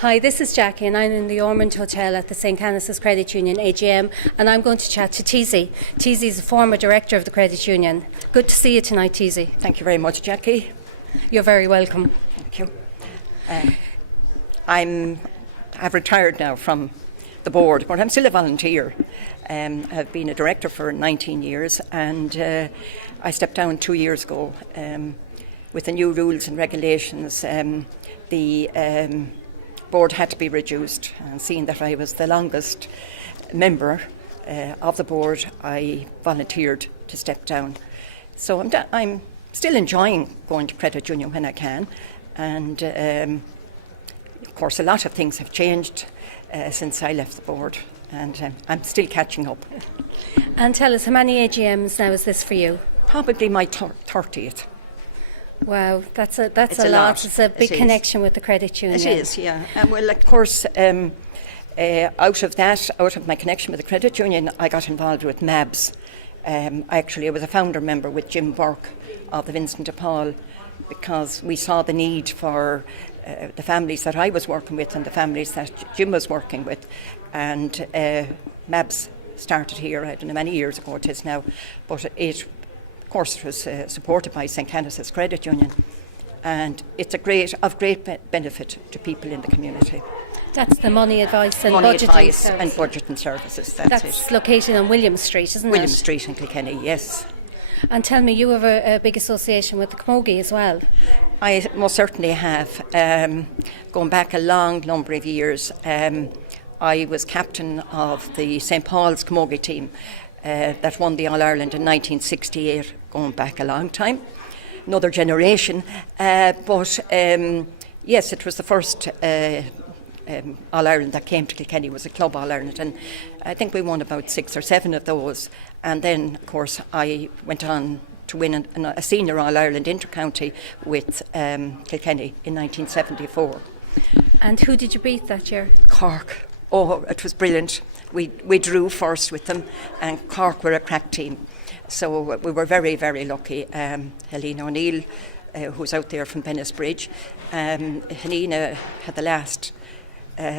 Hi, this is Jackie and I'm in the Ormond Hotel at the St. Canice's Credit Union AGM and I'm going to chat to Teasy. Teasy is a former director of the Credit Union. Good to see you tonight, Teasy. Thank you very much, Jackie. You're very welcome. Thank you. I've retired now from the board, but I'm still a volunteer. I've been a director for 19 years and I stepped down 2 years ago. With the new rules and regulations, the board had to be reduced, and seeing that I was the longest member of the board, I volunteered to step down. So I'm still enjoying going to credit union when I can, and of course a lot of things have changed since I left the board, and I'm still catching up. And tell us, how many AGMs now is this for you? Probably my 30th. Wow, that's a lot. It's a big connection with the credit union. It is, yeah. Well, of course, out of my connection with the credit union, I got involved with MABS. I was a founder member with Jim Burke of the Vincent de Paul, because we saw the need for the families that I was working with and the families that Jim was working with. And MABS started here, I don't know, many years ago it is now, but of course, it was supported by St. Canice's Credit Union, and it's of great benefit to people in the community. That's the money advice and budgeting services. That's it. Located on William Street, isn't it? William Street in Kilkenny, yes. And tell me, you have a big association with the Camogie as well. I most certainly have. Going back a long number of years, I was captain of the St. Paul's Camogie team. That won the All-Ireland in 1968, going back a long time, another generation. But yes, it was the first All-Ireland that came to Kilkenny, was a club All-Ireland, and I think we won about 6 or 7 of those. And then, of course, I went on to win a senior All-Ireland inter-county with Kilkenny in 1974. And who did you beat that year? Cork. Oh, it was brilliant. We drew first with them, and Cork were a crack team. So we were very, very lucky. Helena O'Neill, who's out there from Bennettsbridge, Helena had the last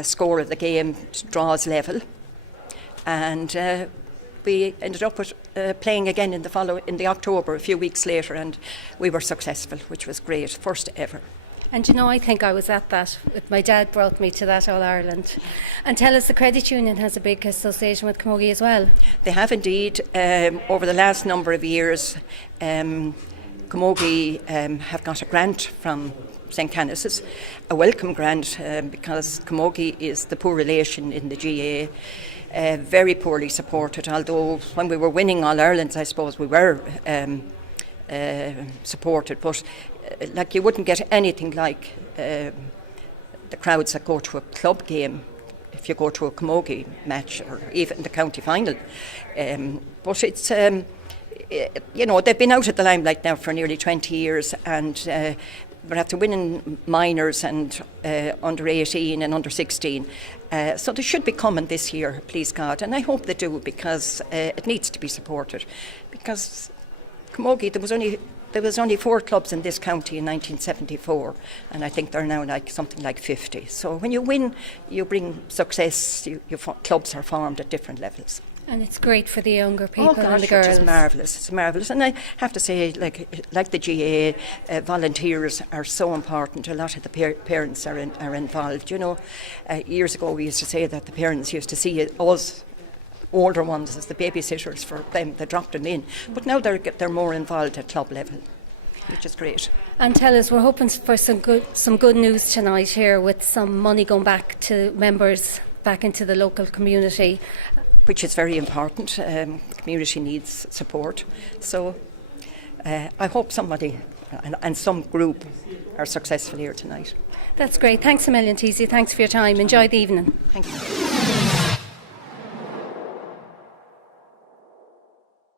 score of the game, draws level, and we ended up with playing again in the October, a few weeks later, and we were successful, which was great, first ever. And you know, I think I was at that. My dad brought me to that All-Ireland. And tell us, the credit union has a big association with Camogie as well. They have indeed. Over the last number of years, Camogie have got a grant from St. Canice's, a welcome grant, because Camogie is the poor relation in the GAA. Very poorly supported, although when we were winning All-Irelands, I suppose we were supported, but like you wouldn't get anything like the crowds that go to a club game if you go to a Camogie match or even the county final. But it's, they've been out of the limelight now for nearly 20 years, and we're after winning minors and under 18 and under 16. So they should be coming this year, please God, and I hope they do, because it needs to be supported. Because Camogie, there was only 4 clubs in this county in 1974, and I think they're now something like 50. So when you win, you bring success. Clubs are formed at different levels. And it's great for the younger people and the girls. It's marvellous. It's marvellous. And I have to say, like the GAA, volunteers are so important. A lot of the parents are involved. You know, years ago we used to say that the parents used to see us older ones as the babysitters for them. They dropped them in, but now they're more involved at club level, which is great. And tell us, we're hoping for some good news tonight here, with some money going back to members, back into the local community, which is very important. The community needs support, so I hope somebody and some group are successful here tonight. That's great. Thanks a million, Teasy. Thanks for your time. Enjoy the evening. Thank you.